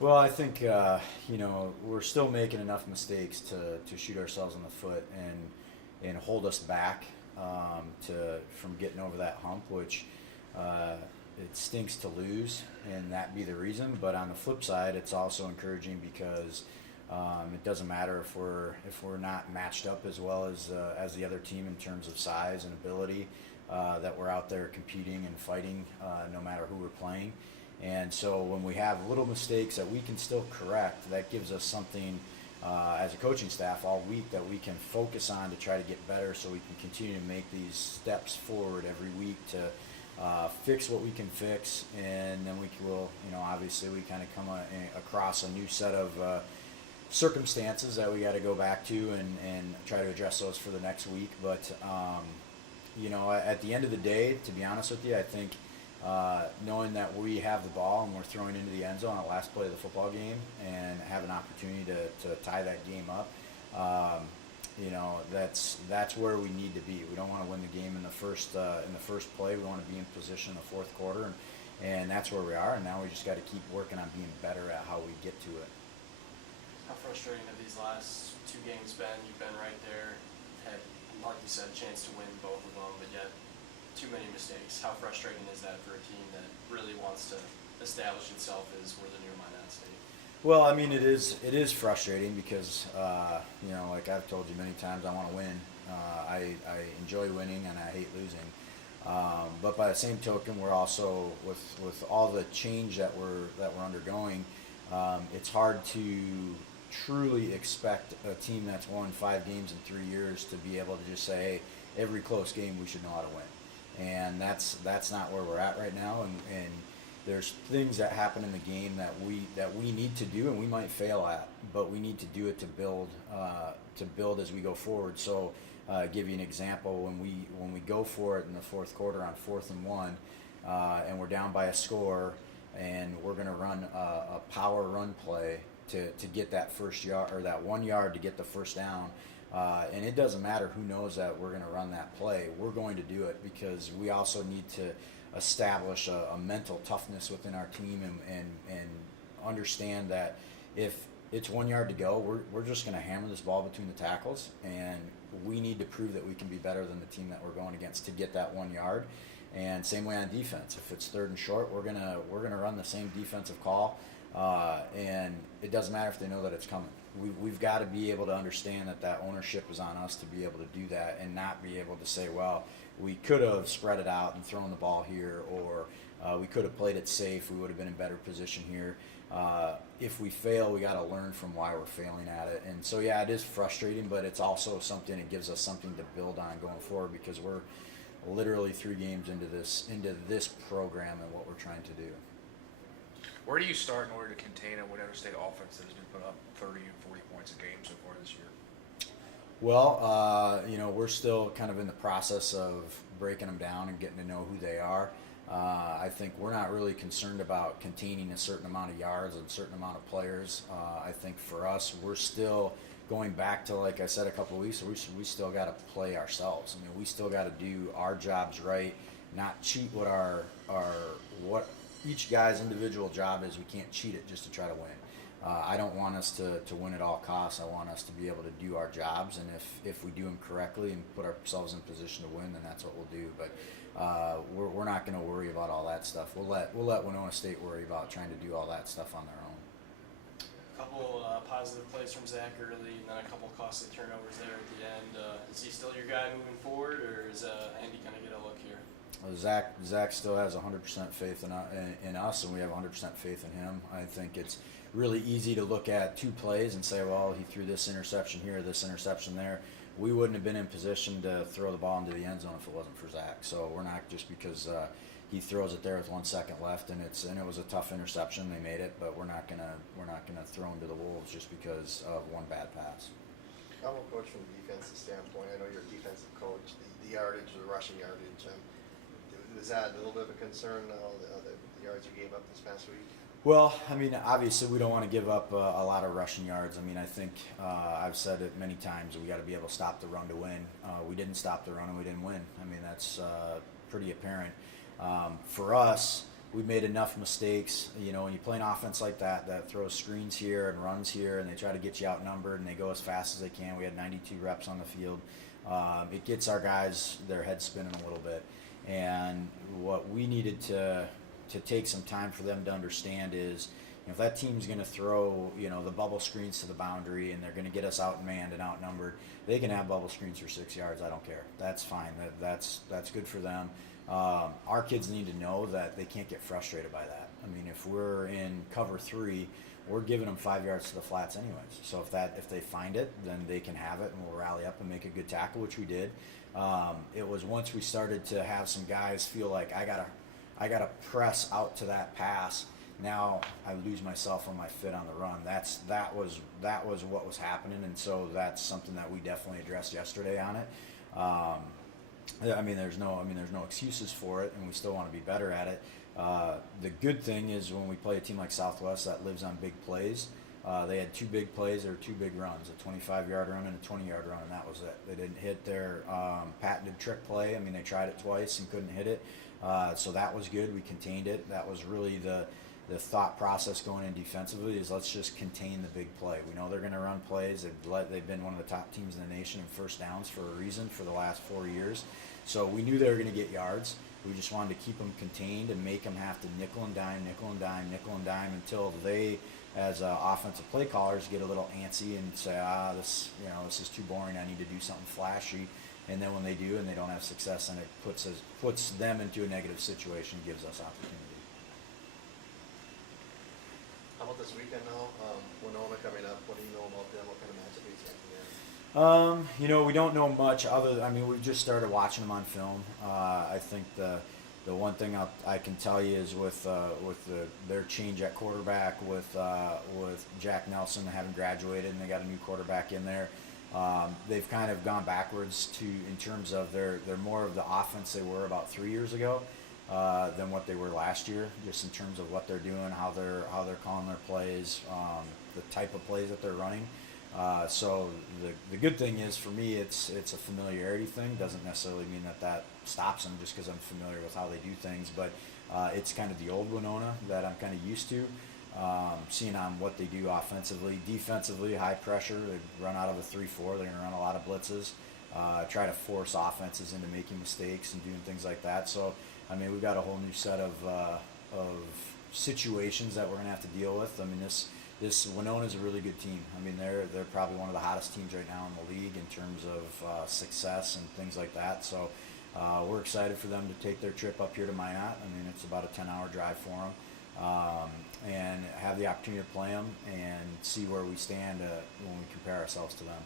Well, I think we're still making enough mistakes to shoot ourselves in the foot and hold us back to from getting over that hump, which uh, it stinks to lose, and that be the reason. But on the flip side, it's also encouraging because it doesn't matter if we're not matched up as well as the other team in terms of size and ability. That we're out there competing and fighting, no matter who we're playing. And so when we have little mistakes that we can still correct, that gives us something as a coaching staff all week that we can focus on to try to get better, so we can continue to make these steps forward every week to fix what we can fix, and then will, obviously we kind of come across a new set of circumstances that we got to go back to and try to address those for the next week. But at the end of the day, to be honest with you, I think knowing that we have the ball and we're throwing into the end zone on the last play of the football game and have an opportunity to tie that game up, that's where we need to be. We don't want to win the game in the first play. We want to be in position in the fourth quarter, and that's where we are. And now we just got to keep working on being better at how we get to it. How frustrating have these last two games been? You've been right there, had, like you said, a chance to win both of them, but yet too many mistakes. How frustrating is that for a team that really wants to establish itself as we're the new Minot State? Well, I mean, it is frustrating because like I've told you many times, I want to win. I enjoy winning and I hate losing. But by the same token, we're also with all the change that we're undergoing. It's hard to truly expect a team that's won 5 games in 3 years to be able to just say, hey, every close game we should know how to win. And that's not where we're at right now. And there's things that happen in the game that we need to do and we might fail at, but we need to do it to build as we go forward. So give you an example, when we go for it in the fourth quarter on 4th and 1, and we're down by a score, and we're going to run a power run play to get that first yard, or that 1 yard to get the first down. And it doesn't matter who knows that we're going to run that play. We're going to do it because we also need to establish a mental toughness within our team and understand that if it's 1 yard to go, we're just going to hammer this ball between the tackles, and we need to prove that we can be better than the team that we're going against to get that 1 yard. And same way on defense. If it's 3rd and short, we're gonna run the same defensive call, and it doesn't matter if they know that it's coming. We've got to be able to understand that ownership is on us to be able to do that, and not be able to say, well, we could have spread it out and thrown the ball here, or we could have played it safe. We would have been in better position here. If we fail, we got to learn from why we're failing at it. And so, yeah, it is frustrating, but it's also something that gives us something to build on going forward, because we're literally 3 games into this program and what we're trying to do. Where do you start in order to contain a Minot State offense that has been putting up 30 and 40 points a game so far this year? Well, we're still kind of in the process of breaking them down and getting to know who they are. I think we're not really concerned about containing a certain amount of yards and a certain amount of players. I think for us, we're still going back to, like I said a couple of weeks, we still got to play ourselves. I mean, we still got to do our jobs right, not cheat what what each guy's individual job is. We can't cheat it just to try to win. I don't want us to win at all costs. I want us to be able to do our jobs, and if we do them correctly and put ourselves in position to win, then that's what we'll do. But we're not going to worry about all that stuff. We'll let Winona State worry about trying to do all that stuff on their own. A couple positive plays from Zach early, and then a couple costly turnovers there at the end. Is he still your guy moving forward, or is Andy going to get a look here? Zach still has 100% faith in us, and we have 100% faith in him. I think it's really easy to look at 2 plays and say, well, he threw this interception here, this interception there. We wouldn't have been in position to throw the ball into the end zone if it wasn't for Zach. So we're not, just because he throws it there with 1 second left, and it was a tough interception. They made it, but we're not gonna throw him to the wolves just because of 1 bad pass. How about, coach, from the defensive standpoint? I know you're a defensive coach. The yardage, the rushing yardage, was that a little bit of a concern? The yards you gave up this past week. Well, I mean, obviously we don't want to give up a lot of rushing yards. I mean, I think I've said it many times, we got to be able to stop the run to win. We didn't stop the run and we didn't win. I mean, that's pretty apparent. For us, we made enough mistakes. You know, when you play an offense like that throws screens here and runs here, and they try to get you outnumbered, and they go as fast as they can. We had 92 reps on the field. It gets our guys their heads spinning a little bit. And what we needed to take some time for them to understand is, if that team's going to throw, you know, the bubble screens to the boundary and they're going to get us outmanned and outnumbered, they can have bubble screens for 6 yards. I don't care. That's fine. That's good for them. Our kids need to know that they can't get frustrated by that. I mean, if we're in cover 3, we're giving them 5 yards to the flats anyways. So if they find it, then they can have it, and we'll rally up and make a good tackle, which we did. It was once we started to have some guys feel like I gotta press out to that pass. Now I lose myself on my fit on the run. That was what was happening, and so that's something that we definitely addressed yesterday on it. I mean, there's no excuses for it, and we still want to be better at it. The good thing is when we play a team like Southwest that lives on big plays, they had 2 big plays or 2 big runs, a 25-yard run and a 20-yard run, and that was it. They didn't hit their patented trick play. I mean, they tried it twice and couldn't hit it, so that was good. We contained it. That was really the thought process going in defensively, is let's just contain the big play. We know they're going to run plays. They've been one of the top teams in the nation in first downs for a reason for the last 4 years. So we knew they were going to get yards. We just wanted to keep them contained and make them have to nickel and dime until they, as offensive play callers, get a little antsy and say, this is too boring. I need to do something flashy. And then when they do and they don't have success, then it puts them into a negative situation, gives us opportunity. How about this weekend now? Winona coming up. What do you know about them? What kind of matchup are you expecting there? You know, we don't know much we've just started watching them on film. I think the one thing I can tell you is with their change at quarterback, with Jack Nelson having graduated and they got a new quarterback in there, they've kind of gone backwards in terms of they're more of the offense they were about 3 years ago than what they were last year, just in terms of what they're doing, how they're calling their plays, the type of plays that they're running. So the good thing is, for me, it's a familiarity thing. Doesn't necessarily mean that stops them just because I'm familiar with how they do things, but it's kind of the old Winona that I'm kind of used to, seeing on what they do offensively. Defensively, high pressure. They run out of a 3-4. They're going to run a lot of blitzes, try to force offenses into making mistakes and doing things like that. So, I mean, we've got a whole new set of situations that we're going to have to deal with. I mean, this Winona is a really good team. I mean, they're probably one of the hottest teams right now in the league in terms of success and things like that. So we're excited for them to take their trip up here to Minot. I mean, it's about a 10-hour drive for them, and have the opportunity to play them and see where we stand when we compare ourselves to them.